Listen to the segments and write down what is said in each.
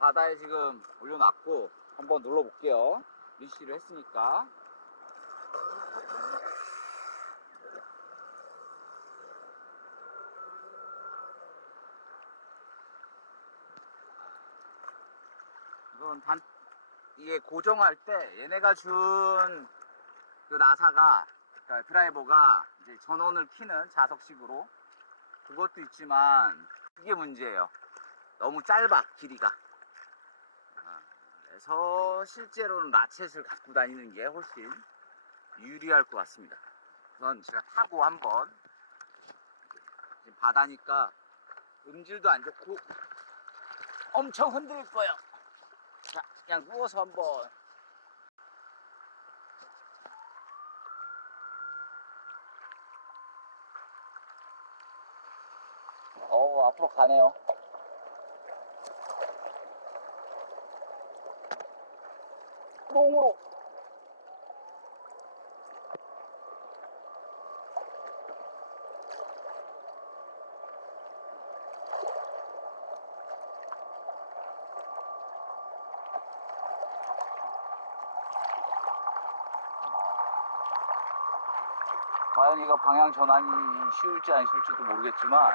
바다에 지금 올려놨고 한번 눌러볼게요. 리시를 했으니까. 이건 단 이게 고정할 때 얘네가 준 그 나사가 그러니까 드라이버가 이제 전원을 키는 자석식으로 그것도 있지만 그게 문제예요. 너무 짧아 길이가. 아, 그래서 실제로는 라쳇을 갖고 다니는 게 훨씬 유리할 것 같습니다. 우선 제가 타고 한번 지금 바다니까 음질도 안 좋고 엄청 흔들릴 거예요. 자, 그냥 누워서 한번 어 앞으로 가네요. 똥으로. 과연 이거 방향 전환이 쉬울지 안 쉬울지도 모르겠지만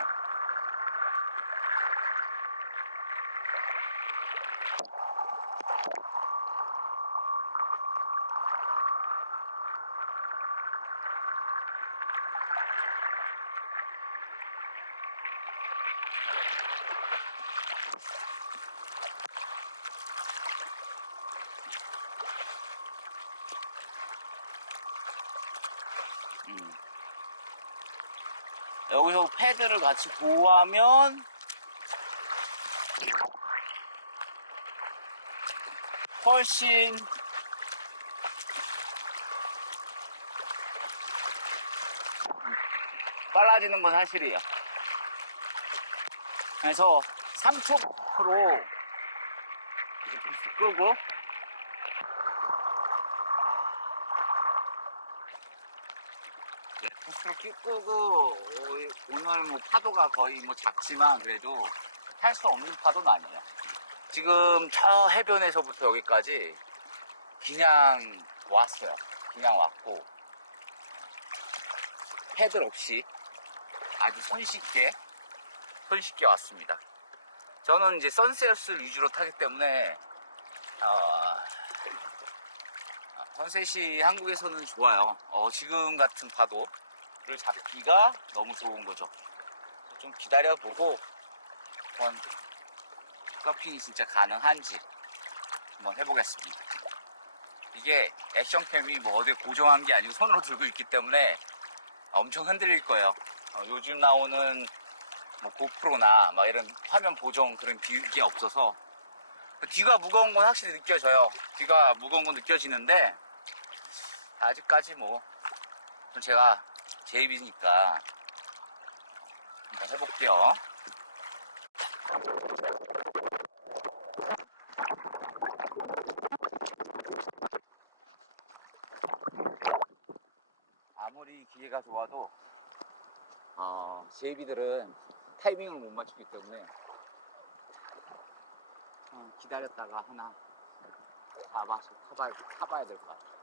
여기서 패드를 같이 보호하면 훨씬 빨라지는 건 사실이에요. 그래서 3초로 이렇게 끄고 부스로 끼끄고 오늘 뭐 파도가 거의 뭐 작지만 그래도 탈 수 없는 파도는 아니에요. 지금 저 해변에서부터 여기까지 그냥 왔어요. 그냥 왔고 패들 없이 아주 손쉽게 손쉽게 왔습니다. 저는 이제 선셋을 위주로 타기 때문에 어, 선셋이 한국에서는 좋아요. 어, 지금 같은 파도 를 잡기가 너무 좋은 거죠. 좀 기다려보고 한번 서핑이 진짜 가능한지 한번 해보겠습니다. 이게 액션캠이 뭐 어디 고정한 게 아니고 손으로 들고 있기 때문에 엄청 흔들릴 거예요. 어, 요즘 나오는 뭐 고프로나 막 이런 화면 보정 그런 비육이 없어서 뒤가 무거운 건 확실히 느껴져요. 뒤가 무거운 건 느껴지는데 아직까지 뭐좀 제가 제 입이니까 한번 해볼게요. 아무리 기회가 좋아도 어, 제이비들은 타이밍을 못 맞추기 때문에 어, 기다렸다가 하나 잡아서 타봐야, 타봐야 될 것 같아요.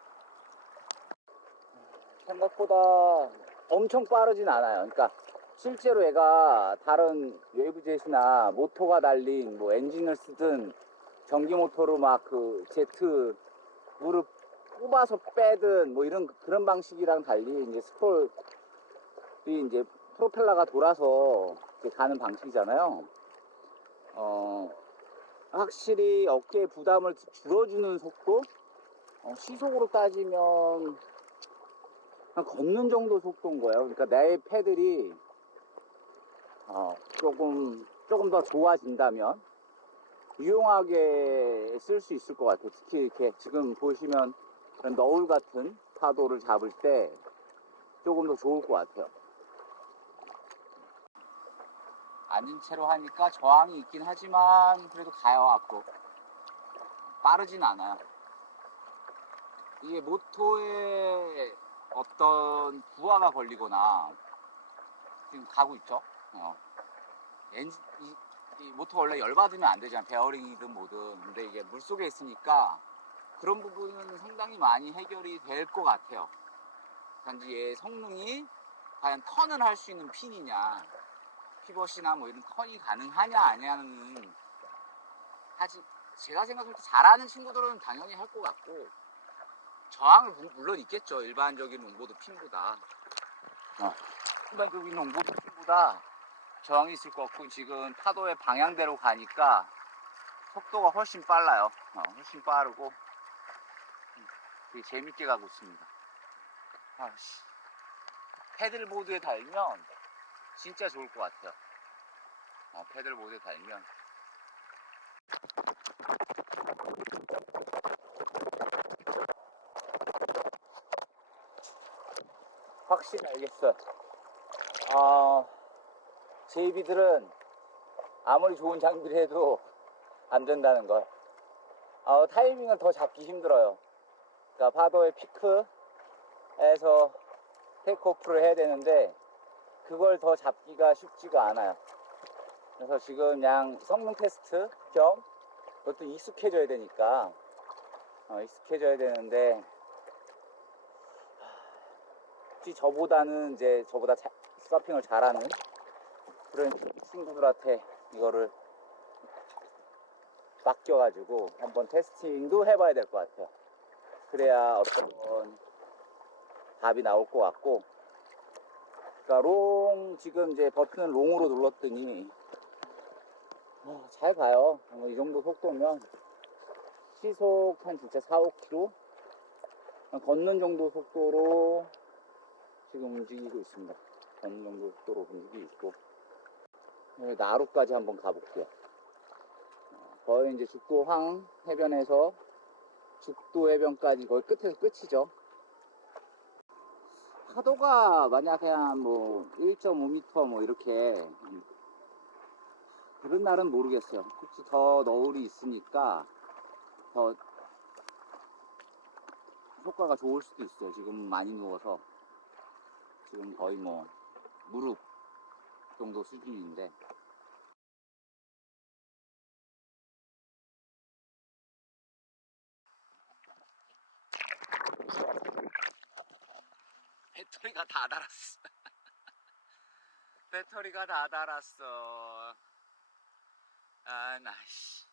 생각보다 엄청 빠르진 않아요. 그러니까 실제로 얘가 다른 웨이브젯이나 모터가 달린 뭐 엔진을 쓰든 전기 모터로 막 그 제트 무릎 뽑아서 빼든 뭐 이런 그런 방식이랑 달리 이제 스폴이 이제 프로펠러가 돌아서 가는 방식이잖아요. 어, 확실히 어깨 부담을 줄여주는 속도? 어, 시속으로 따지면 한 걷는 정도 속도인 거예요. 그러니까 내 패들이 어, 조금 조금 더 좋아진다면 유용하게 쓸 수 있을 것 같아요. 특히 이렇게 지금 보시면 그런 너울 같은 파도를 잡을 때 조금 더 좋을 것 같아요. 앉은 채로 하니까 저항이 있긴 하지만 그래도 가요 앞으로 빠르진 않아요. 이게 모토에 어떤 부하가 걸리거나 지금 가고 있죠. 어. 엔진, 이- 이 모터가 원래 열받으면 안 되잖아. 베어링이든 뭐든. 근데 이게 물 속에 있으니까 그런 부분은 상당히 많이 해결이 될 것 같아요. 단지 얘 성능이 과연 턴을 할 수 있는 핀이냐, 피벗이나 뭐 이런 턴이 가능하냐 아니냐는 하지 제가 생각할 때 잘하는 친구들은 당연히 할 것 같고 저항은 물- 물론 있겠죠. 일반적인 롱보드 핀보다. 어. 일반적인 롱보드 핀보다 저항이 있을 것 같고 지금 파도의 방향대로 가니까 속도가 훨씬 빨라요. 어, 훨씬 빠르고 음, 되게 재밌게 가고 있습니다. 아씨 패들보드에 달면 진짜 좋을 것 같아요. 어, 패들보드에 달면 확실히 알겠어요. 아, 제이비들은 아무리 좋은 장비를 해도 안 된다는 걸. 아, 타이밍을 더 잡기 힘들어요. 그러니까 파도의 피크에서 테이크오프를 해야 되는데 그걸 더 잡기가 쉽지가 않아요. 그래서 지금 그냥 성능 테스트 겸 그것도 익숙해져야 되니까 어, 익숙해져야 되는데 혹시 저보다는 이제 저보다 자- 서핑을 잘하는 그런 친구들한테 이거를 맡겨가지고 한번 테스팅도 해봐야 될 것 같아요. 그래야 어떤 답이 나올 것 같고. 그러니까 롱 지금 이제 버튼을 롱으로 눌렀더니 어, 잘 가요. 뭐이 정도 속도면 시속 한 진짜 4, 5km 걷는 정도 속도로 지금 움직이고 있습니다. 걷는 정도 속도로 움직이고 있고 네, 나루까지 한번 가볼게요. 어, 거의 이제 죽도항 해변에서 죽도 해변까지 거의 끝에서 끝이죠. 파도가 만약에 한뭐 1.5m 뭐 이렇게 음, 그런 날은 모르겠어요. 혹시 더 너울이 있으니까 더 효과가 좋을 수도 있어요. 지금 많이 누워서 지금 거의 뭐 무릎 정도 수준인데 배터리가 다 달았어. 배터리가 다 달았어. 아, 나씨.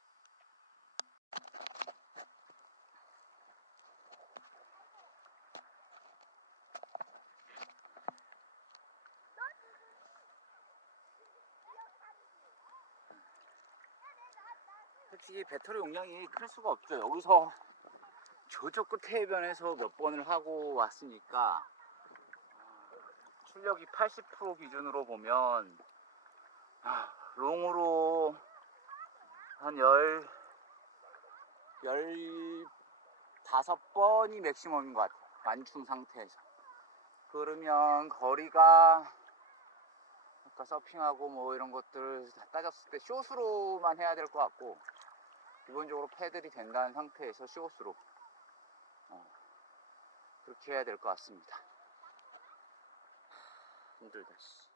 솔직히 배터리 용량이 클 수가 없죠. 여기서 저쪽 끝 해변에서 몇 번을 하고 왔으니까 출력이 80% 기준으로 보면 아, 롱으로 한 열, 열 다섯 번이 맥시멈인 것 같아요. 완충 상태에서. 그러면 거리가 아까 서핑하고 뭐 이런 것들 다 따졌을 때 숏으로만 해야 될 것 같고 기본적으로 패들이 된다는 상태에서 숏으로 어, 그렇게 해야 될 것 같습니다. 힘들다. 씨.